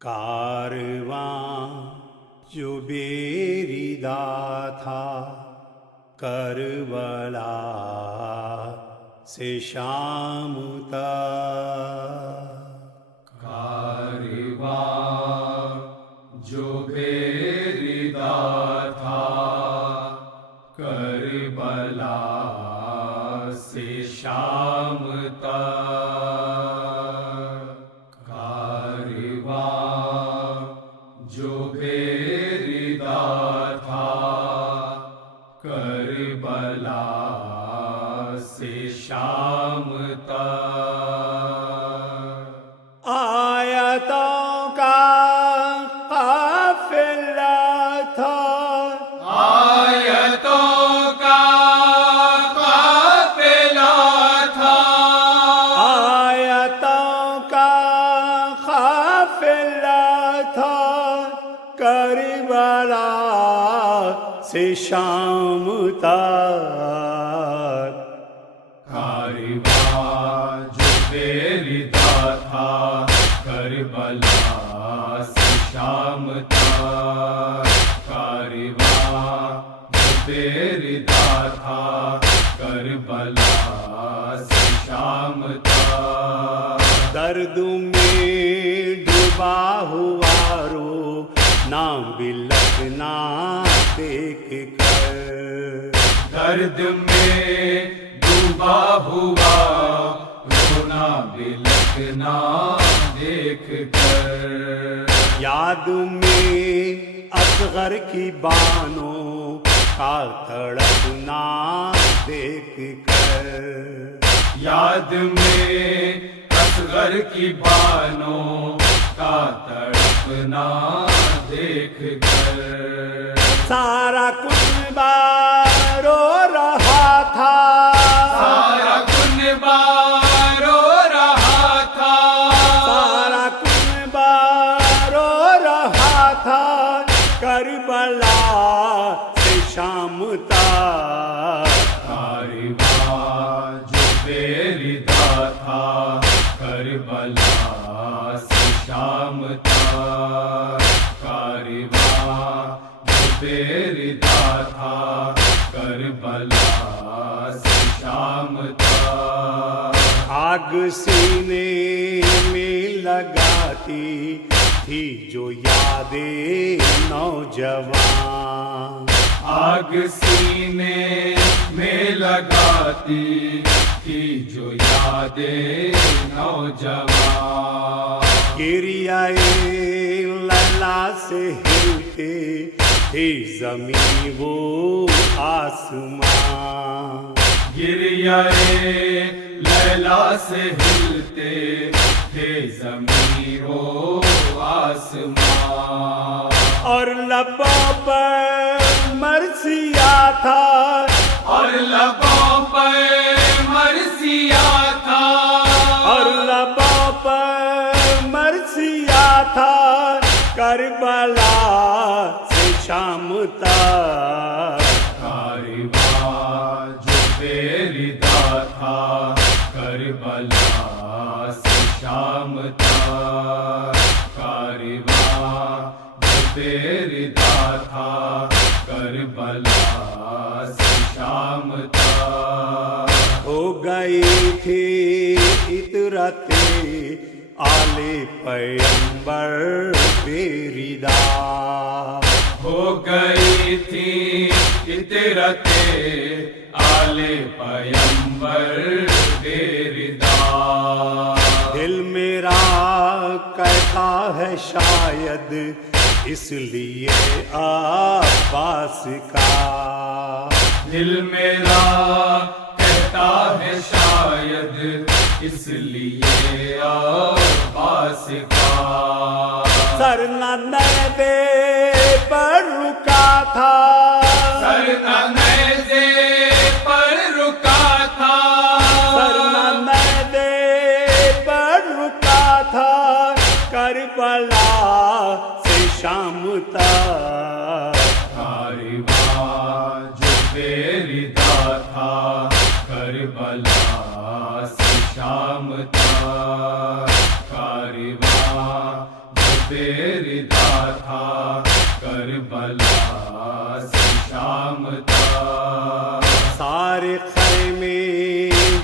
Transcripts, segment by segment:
کارواں جو بیریدا تھا کربلا سے شام تک، کارواں جو بیریدا تھا کربلا سے شام تک، کارواں جو بیریدا تھا کربلا سے شام تک، آیتوں کا قافلہ تھا، آیتوں کا قافلہ تھا، آیتوں کا قافلہ تھا، کربلا سے شام تک، کارواں جو بیریدا تھا کربلا سے شام تک، کارواں جو بیریدا تھا کربلا سے شام تک، درد میں ڈوبا ہوا رو نہ بلکنا دیکھ کر، درد میں ڈوبا ہوا رونا بلکنا دیکھ کر، یاد میں اصغر کی بانوں کا تڑپنا دیکھ کر، یاد میں اصغر کی بانوں کا تڑپنا دیکھ کر، سارا کنبہ رو رہا تھا، سارا کنبہ رو رہا تھا، سارا کنبہ رو رہا تھا، کربلا سے شام تک، کارواں جو بیریدا تھا کربلا سے شام تک، کارواں جو بیریدا تھا کربلا سے شام تک، آگ سینے میں لگاتی تھی جو یادیں نوجوان، آگ سینے میں لگاتی تھی جو یادیں نوجوان، گریہ لیلا سے ہلتے تھے زمین و آسمان، گریہ لیلا سے ہلتے تھے زمین و آسمان، اور لبوں پر مرثیہ تھا، اور لبوں پر مرثیہ تھا، اور لبوں پر مرثیہ تھا، کربلا سے شام تک، کارواں جو بیریدا تھا کربلا سے شام تک، کارواں جو بیریدا تھا کربلا سے شام تک، ہو گئی تھی عطرت آل پیغمبر بیریدا، ہو گئی تھی عطرت آل پیغمبر بیریدا، دل میرا کہتا ہے شاید اس لیے عباس کا، دل میرا کہتا ہے شاید اس لیے عباس کا، سر نہ نیزے پر رکا تھا، سر نہ نیزے پر رکا تھا، سر نہ نیزے پر رکا تھا، کربلا سے شام تک، کارواں جو بیریدا تھا کربلا سے شام تک، کارواں جو ردا تھا کربلا سے شام تک سارے خیمے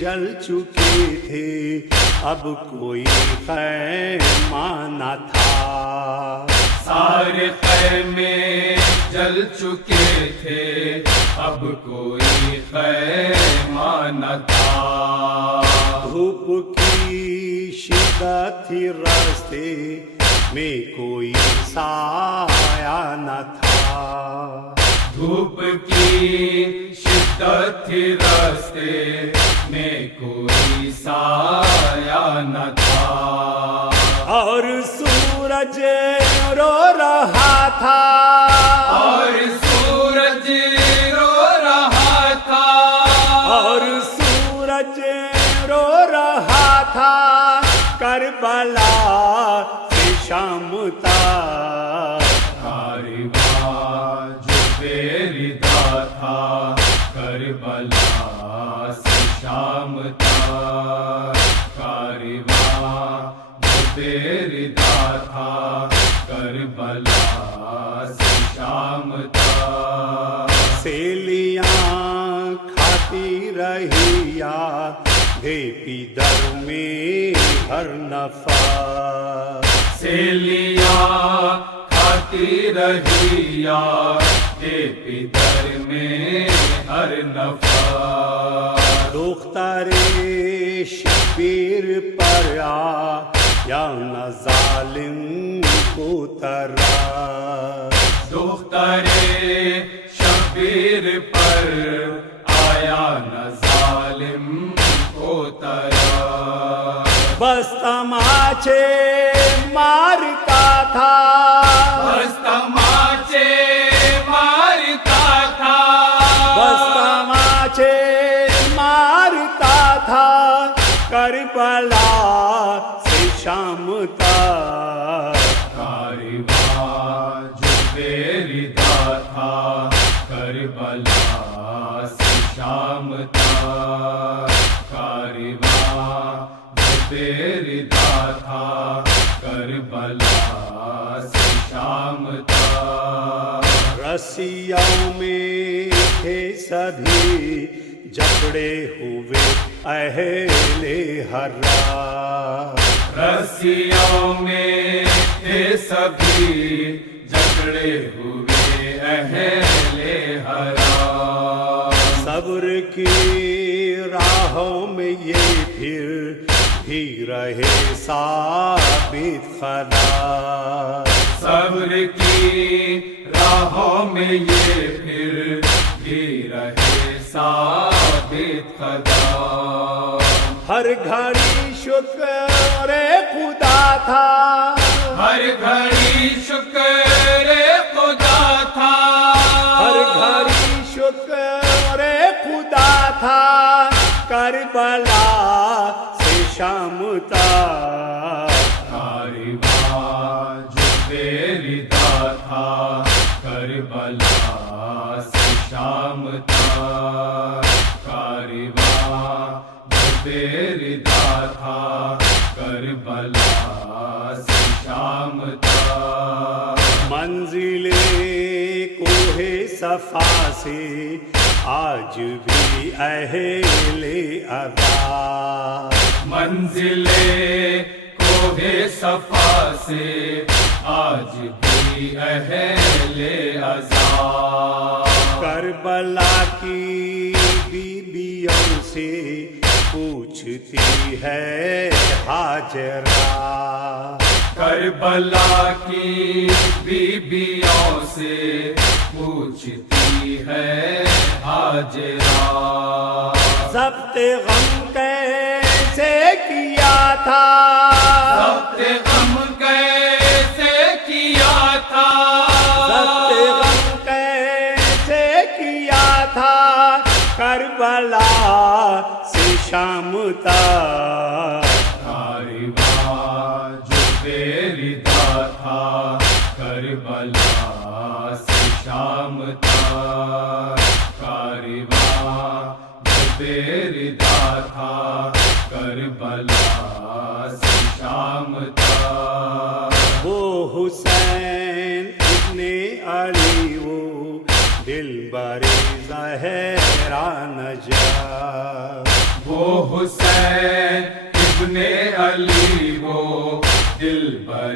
جل چکے تھے اب کوئی خیمہ نہ تھا سارے خیمے جل چکے تھے اب کوئی خیمہ نہ تھا دھوپ کی شدت تھی راستے میں کوئی سایہ نہ تھا دھوپ کی شدت تھی راستے میں کوئی سایہ نہ تھا اور سورج رو رہا تھا اور سورج رو رہا تھا اور سورج رو رہا تھا کربلا سے شام تک کارواں جو بے ردا تھا کربلا سے شام تک کارواں جو بے ردا تھا کربلا سے شام تک سیلیاں کھاتی رہی یادیں پیدر میں ہر نفر سیلیاں کھاتی رہی یادیں پیدر میں ہر نفر دختر شبیر پر یا نہ ظالم کو ترا دختر شبیر پر آیا نہ ظالم کو ترا بس تماچے مارتا تھا بس تماچے مارتا تھا بس تماچے مارتا تھا کربلا سے شام تک کارواں جو بے ردا تھا کربلا سے شام تک کارواں جو بے ردا تھا کربلا سے شام تک رسیوں میں تھے سبھی جکڑے ہوئے اہل حرا رسیوں میں تھے سبھی جکڑے ہوئے اہل حرا صبر کی راہوں میں یہ پھر بھی رہے ثابت قدم صبر کی راہوں میں یہ پھر بھی رہے ثابت قدم ہر گھڑی شکر خدا تھا ہر گھڑی شکر خدا تھا ہر گھڑی شکر خدا تھا کربلا سے شام تک کارواں جو بے ردا تھا کربلا سے شام تک کارواں جو بے ردا تھا کربلا سے شام تک منزل کوہ صفا سے آج بھی اہل ادا منزل کوہ صفا سے آج بھی اہل عزا کربلا کی بیویوں سے پوچھتی ہے ہاجرہ کربلا کی بیویوں سے پوچھتی ہے ہاجرہ ضبط غم کیسے کیا تھا ضبط غم کیسے کیا تھا ضبط غم کیسے کیا تھا کربلا سے شام تک کارواں جو بے ردا تھا کربلا سے شام تک کارواں جو بے ردا تھا کربلا سے شام تک وہ حسین ابن علی وہ دل بری زہرا نجات، وہ حسین ابن علی وہ دل بر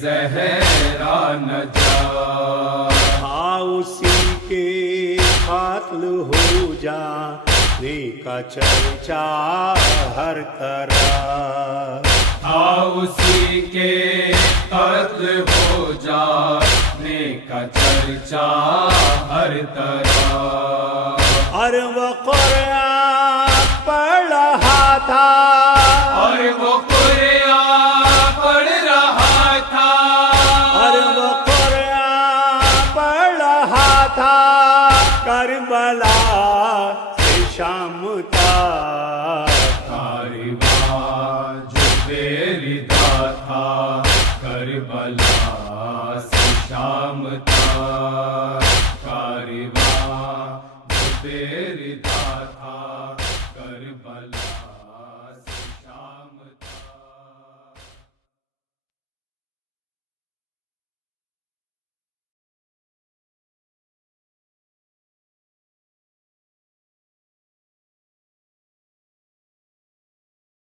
زہرا نجات، اسی کے قاتل ہو جانے کا چرچا ہر طرف، اسی کے قتل ہو جانے کا چرچا ہر طرف، اور وہ قرآن پڑھ رہا تھا، اور وہ قرآن پڑھ رہا تھا، اور وہ قرآن پڑھ رہا تھا، کربلا سے شام تک، کاروان جو بے ردا تھا کربلا سے شام تک، کاروان جو بے ردا تھا